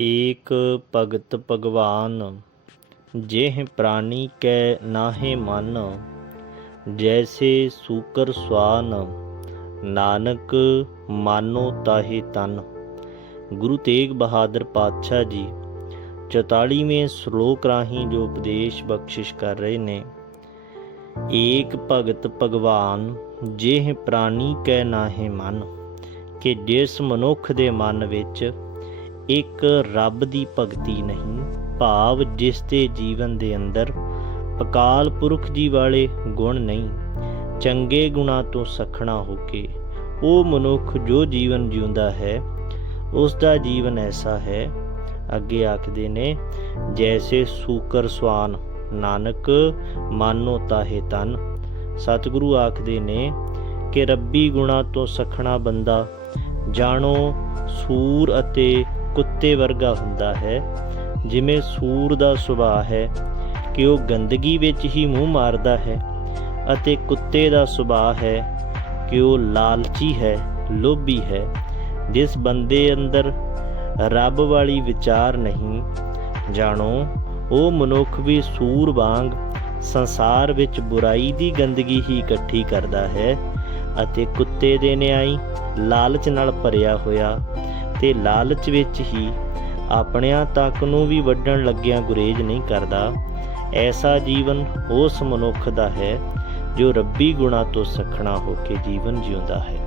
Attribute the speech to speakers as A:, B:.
A: ਏਕ ਭਗਤ ਭਗਵਾਨ, ਜਿਹ ਪ੍ਰਾਣੀ ਕੈ ਨਾਹੇ ਮਨ, ਜੈਸੇ ਸੂਕਰ ਸਵਾਨ, ਨਾਨਕ ਮਾਨੋ ਤਾਹੇ ਤਨ। ਗੁਰੂ ਤੇਗ ਬਹਾਦਰ ਪਾਤਸ਼ਾਹ ਜੀ 44ਵੇਂ ਸ਼ਲੋਕ ਰਾਹੀਂ ਜੋ ਉਪਦੇਸ਼ ਬਖਸ਼ਿਸ਼ ਕਰ ਰਹੇ ਨੇ, ਏਕ ਭਗਤ ਭਗਵਾਨ, ਜਿਹ ਪ੍ਰਾਣੀ ਕੈ ਨਾਹਿ ਮਨ, ਕਿ ਜਿਸ ਮਨੁੱਖ ਦੇ ਮਨ ਵਿੱਚ ਇੱਕ ਰੱਬ ਦੀ ਭਗਤੀ ਨਹੀਂ, ਭਾਵ ਜਿਸ ਦੇ ਜੀਵਨ ਦੇ ਅੰਦਰ ਅਕਾਲ ਪੁਰਖ ਜੀ ਵਾਲੇ ਗੁਣ ਨਹੀਂ, ਚੰਗੇ ਗੁਣਾ ਤੋਂ ਸਖਣਾ ਹੋ ਕੇ। ਉਹ ਮਨੁੱਖ ਜੋ ਜੀਵਨ ਜਿਉਂਦਾ ਹੈ ਉਸ ਦਾ ਜੀਵਨ ਐਸਾ ਹੈ, ਅੱਗੇ ਆਖਦੇ ਨੇ, ਜੈਸੇ ਸੂਕਰ ਸਵਾਨ, ਨਾਨਕ ਮਾਨੋ ਤਾਹੇ ਤਨ। ਸਤਿਗੁਰੂ ਆਖਦੇ ਨੇ ਕਿ ਰੱਬੀ ਗੁਣਾ ਤੋਂ ਸਖਣਾ ਬੰਦਾ ਜਾਣੋ, ਸੂਰ ਅਤੇ ਕੁੱਤੇ ਵਰਗਾ ਹੁੰਦਾ ਹੈ, ਜਿਵੇਂ ਸੂਰ ਦਾ ਸੁਭਾਅ ਹੈ ਕਿ ਉਹ ਗੰਦਗੀ ਵਿੱਚ ਹੀ ਮੂੰਹ ਮਾਰਦਾ ਹੈ ਅਤੇ ਕੁੱਤੇ ਦਾ ਸੁਭਾਅ ਹੈ ਕਿ ਉਹ ਲਾਲਚੀ ਹੈ, ਲੋਭੀ ਹੈ। ਜਿਸ ਬੰਦੇ ਅੰਦਰ ਰੱਬ ਵਾਲੀ ਵਿਚਾਰ ਨਹੀਂ, ਜਾਣੋ, ਉਹ ਮਨੁੱਖ ਵੀ ਸੂਰ ਵਾਂਗ ਸੰਸਾਰ ਵਿੱਚ ਬੁਰਾਈ ਦੀ ਗੰਦਗੀ ਹੀ ਇਕੱਠੀ ਕਰਦਾ ਹੈ ਅਤੇ ਕੁੱਤੇ ਦੇ ਨਿਆਈ ਲਾਲਚ ਨਾਲ ਭਰਿਆ ਹੋਇਆ ਤੇ ਲਾਲਚ ਵਿੱਚ ਹੀ ਆਪਣਿਆਂ ਤੱਕ ਨੂੰ ਵੀ ਵੱਢਣ ਲੱਗਿਆਂ ਗੁਰੇਜ਼ ਨਹੀਂ ਕਰਦਾ। ਐਸਾ ਜੀਵਨ ਉਸ ਮਨੁੱਖ ਦਾ ਹੈ, ਜੋ ਰੱਬੀ ਗੁਣਾ ਤੋਂ ਸਖਣਾ ਹੋ ਕੇ ਜੀਵਨ ਜਿਉਂਦਾ ਹੈ।